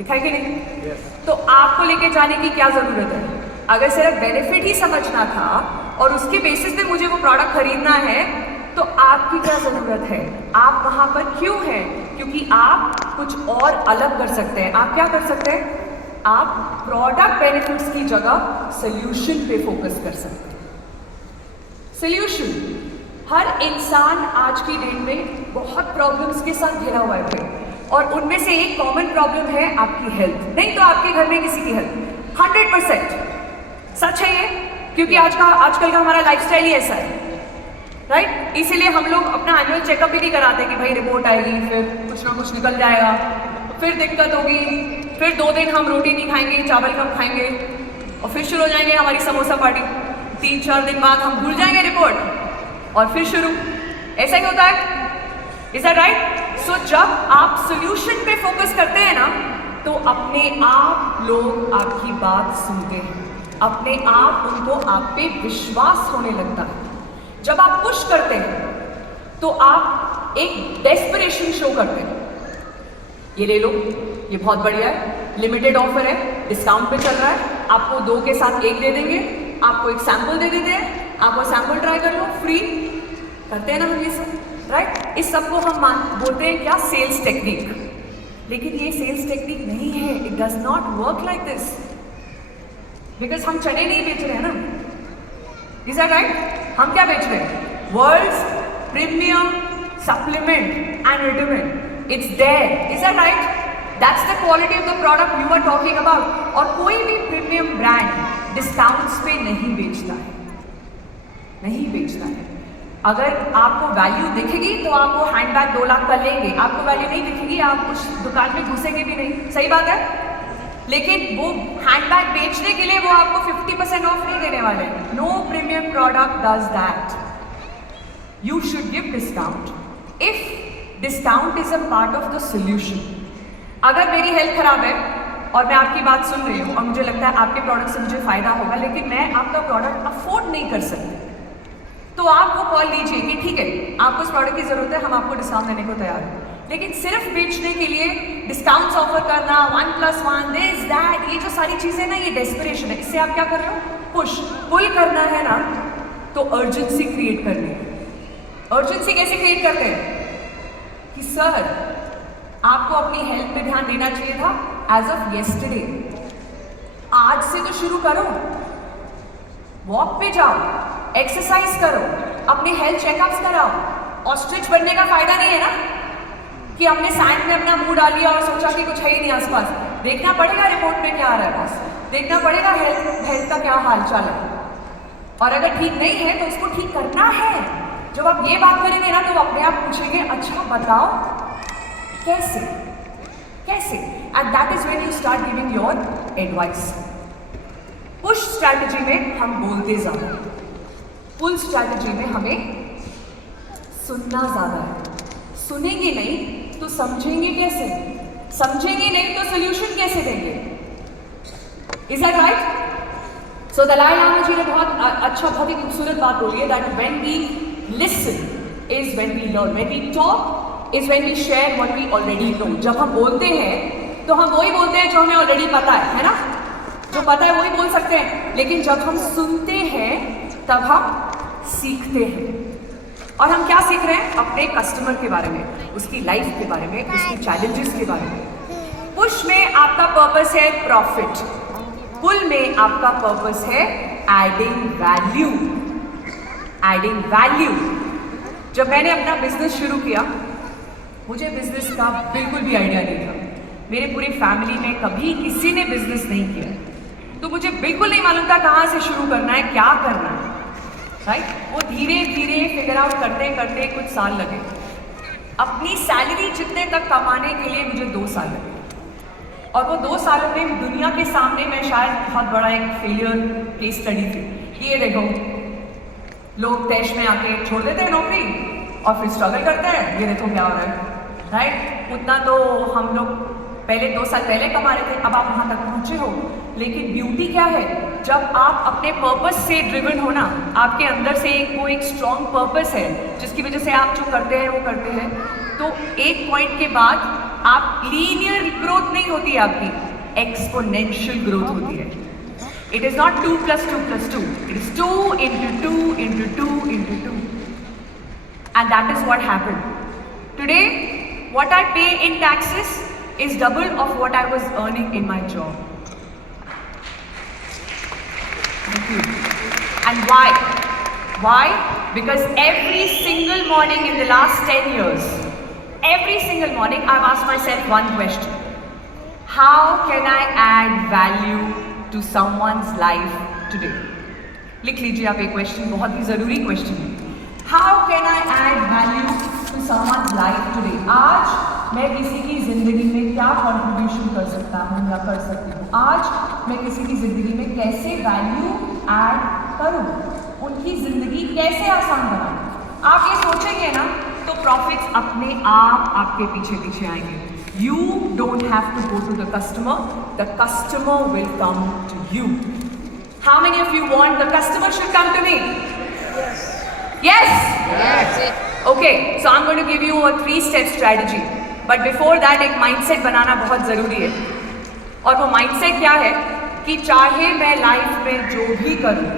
लिखा है कि नहीं? तो आपको लेके जाने की क्या जरूरत है? अगर सिर्फ बेनिफिट ही समझना था और उसके बेसिस पे मुझे वो प्रोडक्ट खरीदना है, तो आपकी क्या जरूरत है? आप वहां पर क्यों हैं? क्योंकि आप कुछ और अलग कर सकते हैं। आप क्या कर सकते हैं? आप प्रोडक्ट बेनिफिट्स की जगह सोल्यूशन पे फोकस कर सकते हैं। सोल्यूशन, हर इंसान आज की डेट में बहुत प्रॉब्लम्स के साथ घिरा हुआ है और उनमें से एक कॉमन प्रॉब्लम है आपकी हेल्थ, नहीं तो आपके घर में किसी की हेल्थ। 100% सच है ये, क्योंकि आजकल का हमारा लाइफस्टाइल ही ऐसा है, राइट? इसीलिए हम लोग अपना एनुअल चेकअप भी नहीं कराते कि भाई रिपोर्ट आएगी, फिर कुछ ना कुछ निकल जाएगा, फिर दिक्कत होगी, फिर 2 दिन हम रोटी नहीं खाएंगे, चावल कम खाएंगे और फिर शुरू हो जाएंगे हमारी समोसा पार्टी। 3-4 दिन बाद हम भूल जाएंगे रिपोर्ट और फिर शुरू। ऐसा ही होता है। Is that right? सो जब आप सोल्यूशन पे फोकस करते हैं ना, तो अपने आप लोग आपकी बात सुनते हैं, अपने आप उनको आप पे विश्वास होने लगता है। जब आप पुश करते हैं तो आप एक डेस्परेशन शो करते हैं। ये ले लो, ये बहुत बढ़िया है, लिमिटेड ऑफर है, डिस्काउंट पे चल रहा है, आपको 2 के साथ 1 दे देंगे, आपको एक सैंपल दे देते हैं, आपको सैंपल ट्राई कर लो, फ्री। करते हैं ना हम ये सब, राइट? इस सब को हम बोलते हैं क्या? Sales technique. लेकिन ये सेल्स टेक्निक नहीं है। It does not work like this, because हम चने नहीं बेच रहे हैं ना। Is that right? हम क्या बेच रहे हैं? World's premium supplement and vitamin, it's there. Is that right? That's the quality of the product you are talking about. और कोई भी प्रीमियम ब्रांड डिस्काउंट्स पे नहीं बेचता है, नहीं बेचता है। अगर आपको वैल्यू दिखेगी तो आप वो हैंडबैग 2 लाख का लेंगे, आपको वैल्यू नहीं दिखेगी आप उस दुकान में घुसेंगे भी नहीं। सही बात है? लेकिन वो हैंडबैग बेचने के लिए वो आपको 50% ऑफ नहीं देने वाले। No premium product does that. You should give discount if discount is a part of the solution. अगर मेरी हेल्थ खराब है और मैं आपकी बात सुन रही हूँ और मुझे लगता है आपके प्रोडक्ट से मुझे फायदा होगा, लेकिन मैं आपका प्रोडक्ट अफोर्ड नहीं कर सकती, तो आप वो कॉल लीजिए कि ठीक है आपको इस प्रोडक्ट की जरूरत है, हम आपको डिस्काउंट देने को तैयार हैं। लेकिन सिर्फ बेचने के लिए डिस्काउंट्स ऑफर करना, 1+1 दिस दैट, ये जो सारी चीजें ना, ये डेस्परेशन है। इससे आप क्या कर रहे हो? पुश पुल करना है ना, तो अर्जेंसी क्रिएट करनी है। अर्जेंसी कैसे क्रिएट करते हैं? कि सर आपको अपनी हेल्थ पे ध्यान देना चाहिए था एज ऑफ येस्टरडे, आज से तो शुरू करो, वॉक पे जाओ, एक्सरसाइज करो, अपने हेल्थ चेकअप्स कराओ। ऑस्ट्रिच बनने का फायदा नहीं है ना कि हमने सैंड में अपना मुंह डाल लिया और सोचा कि कुछ है ही नहीं आसपास। देखना पड़ेगा रिपोर्ट में क्या आ रहा है, बस देखना पड़ेगा हेल्थ का क्या हाल चाल है, और अगर ठीक नहीं है तो उसको ठीक करना है। जब आप ये बात करेंगे ना, तो अपने आप पूछेंगे अच्छा बताओ कैसे कैसे, and that is when you start giving your advice. Push strategy में हम बोलते ज्यादा, पुल स्ट्रैटेजी में हमें सुनना ज्यादा है। सुनेंगे नहीं तो समझेंगे कैसे, समझेंगे नहीं तो सोल्यूशन कैसे देंगे? Is that right? So Dalai Lama ji ने बहुत ही खूबसूरत बात बोली है, that when we listen is when we learn, when we talk is when we share what we already know. जब हम बोलते हैं तो हम वही बोलते हैं जो हमें ऑलरेडी पता है ना? जो पता है वही बोल सकते हैं। लेकिन जब हम सुनते हैं तब हम सीखते हैं। और हम क्या सीख रहे हैं? अपने कस्टमर के बारे में, उसकी लाइफ के बारे में, उसकी चैलेंजेस के बारे में। पुश में आपका पर्पस है प्रॉफिट, पुल में आपका पर्पस है एडिंग वैल्यू। Adding value. जब मैंने अपना बिजनेस शुरू किया, मुझे बिजनेस का बिल्कुल भी आइडिया नहीं था। मेरे पूरी फैमिली में कभी किसी ने बिजनेस नहीं किया, तो मुझे बिल्कुल नहीं मालूम था कहाँ से शुरू करना है, क्या करना है, राइट? वो धीरे धीरे फिगर आउट करते करते कुछ साल लगे। अपनी सैलरी जितने तक कमाने के लिए मुझे 2 साल लगे, और वो 2 सालों में दुनिया के सामने मैं शायद बहुत बड़ा एक फेलियर केस स्टडी थी। ये देखो, लोग टेस्ट में आके छोड़ देते हैं नौकरी और फिर स्ट्रगल करते हैं, ये देखो क्या हो रहा है, राइट? उतना तो हम लोग पहले 2 साल पहले कमा रहे थे, अब आप वहाँ तक पहुँचे हो। लेकिन ब्यूटी क्या है? जब आप अपने पर्पस से ड्रिवन हो ना, आपके अंदर से एक स्ट्रॉन्ग पर्पस है जिसकी वजह से आप जो करते हैं वो करते हैं, तो एक पॉइंट के बाद आप लीनियर ग्रोथ नहीं होती है आपकी, एक्सपोनेंशियल ग्रोथ होती है. It is not 2 plus 2 plus 2. It is 2 into 2 into 2 into 2. And that is what happened. Today, what I pay in taxes is double of what I was earning in my job. Thank you. And why? Why? Because every single morning in the last 10 years, every single morning I've asked myself one question. How can I add value to someone's life today? लिख लीजिए आप एक question, बहुत ही ज़रूरी question है. How can I add value to someone's life today? आज मैं किसी की ज़िंदगी में क्या कंट्रीब्यूशन कर सकता हूँ या कर सकती हूँ? आज मैं किसी की ज़िंदगी में कैसे वैल्यू ऐड करूँ? उनकी ज़िंदगी कैसे आसान बनाऊँ? आप ये सोचेंगे ना तो प्रॉफिट्स अपने आप आपके पीछे पीछे आएंगे. You don't have to go to the customer will come to you. How many of you want the customer should come to me? Yes. Yes? Yes. Okay, so I'm going to give you a 3-step strategy. But before that एक mindset बनाना बहुत ज़रूरी है. और वो mindset क्या है कि चाहे मैं लाइफ में जो भी करूँ